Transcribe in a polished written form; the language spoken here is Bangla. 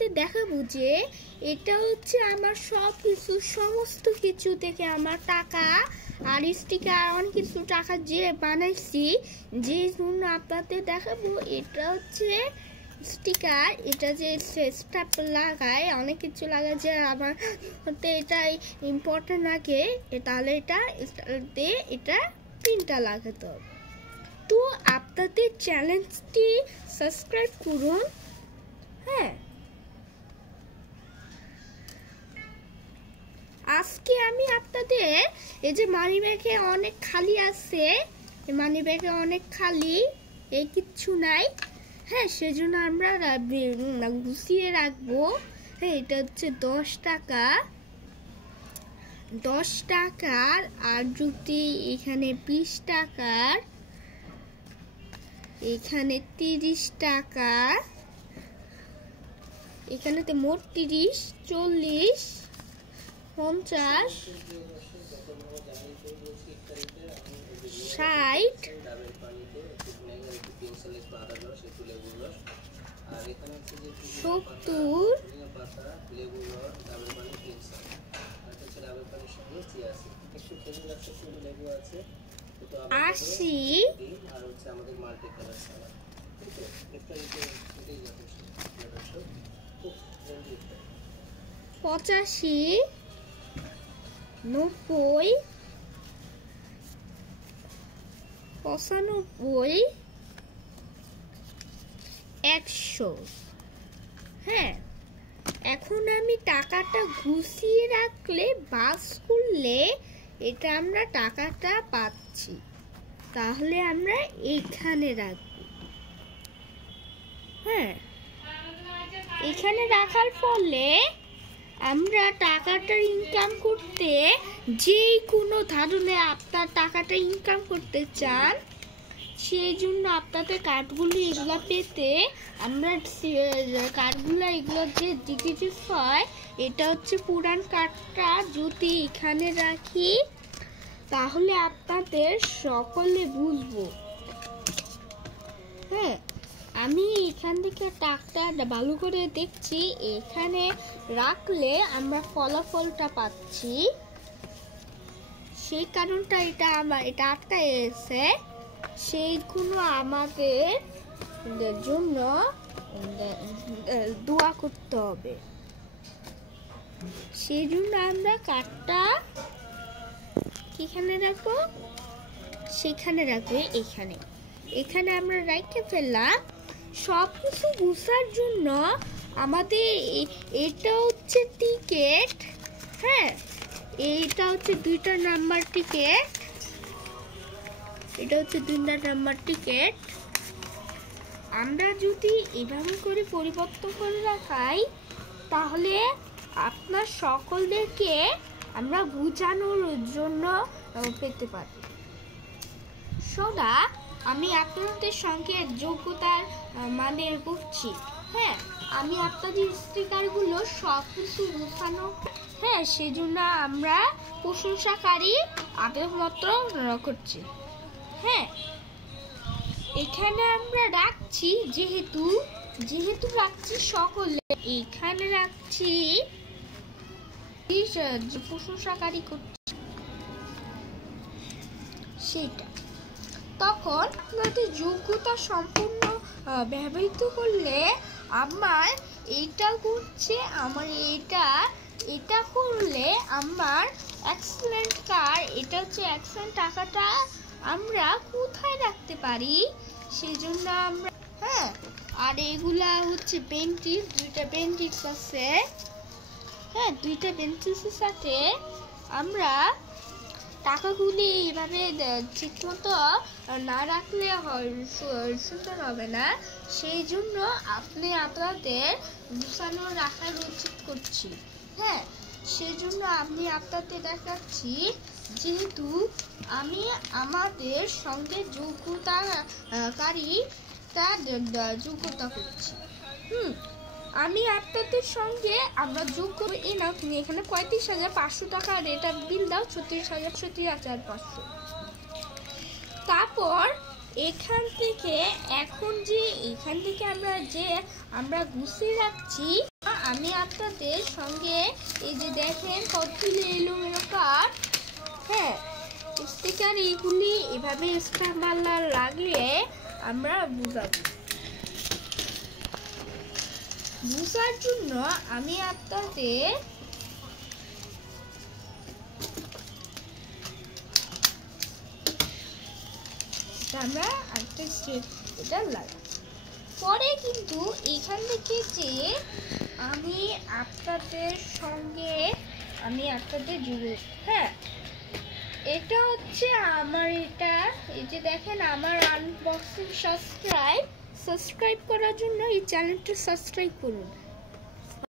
আপনাদের দেখাবো যে এটা হচ্ছে আমার সব কিছু সমস্ত কিছু থেকে আমার টাকা আর স্টিকার অনেক কিছু টাকা যে বানাইছি, যে জন্য আপনাদের দেখাবো। এটা হচ্ছে স্টিকার, এটা যে স্টাফ লাগায়, অনেক কিছু লাগায় যে আমার এটা ইম্পর্টেন্ট লাগে, তাহলে এটা দিয়ে এটা প্রিন্টটা লাগাতে হবে। তো আপনাদের চ্যানেলটি সাবস্ক্রাইব করুন। হ্যাঁ, আজকে আমি আপনাদের এই যে মানি ব্যাগে অনেক খালি আছে, মানি ব্যাগে অনেক খালি, এই কিচ্ছু নাই। হ্যাঁ, সেজন্য আমরা গুছিয়ে রাখবো। হ্যাঁ, এটা হচ্ছে 10 টাকা, 10 টাকার, আর যদি এখানে 20 টাকার, এখানে 30 টাকা, এখানে তো মোট 30, 40, 50, 60, 70, 80, 85, 90, 95, 100। হ্যাঁ, এখন আমি টাকাটা গুছিয়ে রাখলে, বাস করলে এটা আমরা টাকাটা পাচ্ছি, তাহলে আমরা এখানে রাখবো। হ্যাঁ, এখানে রাখার ফলে আমরা টাকাটা ইনকাম করতে, যে কোনো ধরনের আপনার টাকাটা ইনকাম করতে চান, সেই জন্য আপনাদের কার্ডগুলো এগুলো পেতে আমরা কার্ডগুলো এগুলো যে ডিজিটাল হয়, এটা হচ্ছে পুরান কার্ডটা যদি এখানে রাখি তাহলে আপনাদের সকলে বুঝবো। হ্যাঁ, আমি এখান থেকে টাকটা ভালো করে দেখছি, এখানে রাখলে আমরা ফলাফলটা পাচ্ছি, সেই কারণটা এটা আমার এটা আটকায় এসে, সেইগুলো আমাদের জন্য দোয়া করতে হবে। সেই জন্য আমরা কার্ডটা কিখানে রাখবো, সেখানে রাখবো, এখানে এখানে আমরা রেখে ফেললাম। সব কিছু গুছার জন্য আমাদের এটা হচ্ছে টিকেট। হ্যাঁ, এইটা হচ্ছে 2টা নাম্বার টিকেট, এটা হচ্ছে 2টা নাম্বার টিকেট। আমরা যদি এভাবে করে পরিবর্তন করে রাখাই তাহলে আপনার সকলদেরকে আমরা বোঝানোর জন্য পেতে পারি। সোনা, আমি আপনাদের সঙ্গে যোগ্যতার মানে করছি। হ্যাঁ, আমি আপনাদের স্টিকারগুলো সব কিছু গোছানো, হ্যাঁ, সেজন্য আমরা প্রশংসাকারী আবেদনপত্র করছি। হ্যাঁ, এখানে আমরা রাখছি, যেহেতু রাখছি সকলে, এখানে রাখছি প্রশংসাকারী করছি সেটা। তখন আপনাদের যোগ্যতা সম্পূর্ণ ব্যবহৃত করলে আমার এইটা করছে, আমার এটা করলে আমার এক্সেলেন্ট কার্ড, এটা হচ্ছে এক্সেলেন্ট টাকাটা আমরা কোথায় রাখতে পারি, সেই জন্য আমরা, হ্যাঁ, আর এগুলা হচ্ছে পেন্টিং, 2টা পেন্টিং আছে। হ্যাঁ, 2টা পেন্সিলের সাথে আমরা টাকাগুলি এইভাবে ঠিক মতো না রাখলে সুন্দর হবে না, সেই জন্য আপনাদের গুছানো রাখার উচিত করছি। হ্যাঁ, সেই জন্য আমি আপনাদের দেখাচ্ছি, যেহেতু আমি আমাদের সঙ্গে যোগ্যতাকারী তার যোগ্যতা করছি। আমি আপনাদের সঙ্গে আমরা যোগ করে না, তুমি এখানে 35,500 টাকা রেটা বিল দাও, 36,500। তারপর এখান থেকে আমরা গুছিয়ে রাখছি, আমি আপনাদের সঙ্গে এই যে দেখেন কতগুলি এলোমেলো কাঠ, হ্যাঁ স্টিকার, এইগুলি এভাবে স্টাম্পার লাগিয়ে আমরা বুঝার জন্য আমি আপনাদের আমরা একটা এটা লাগাই। পরে কিন্তু এখান থেকে যে আমি আপনাদের সঙ্গে জুড়ে, হ্যাঁ এটা হচ্ছে আমার, এটা এই যে দেখেন আমার আনবক্সিং সাবস্ক্রাইব করার জন্য এই চ্যানেলটা সাবস্ক্রাইব করুন।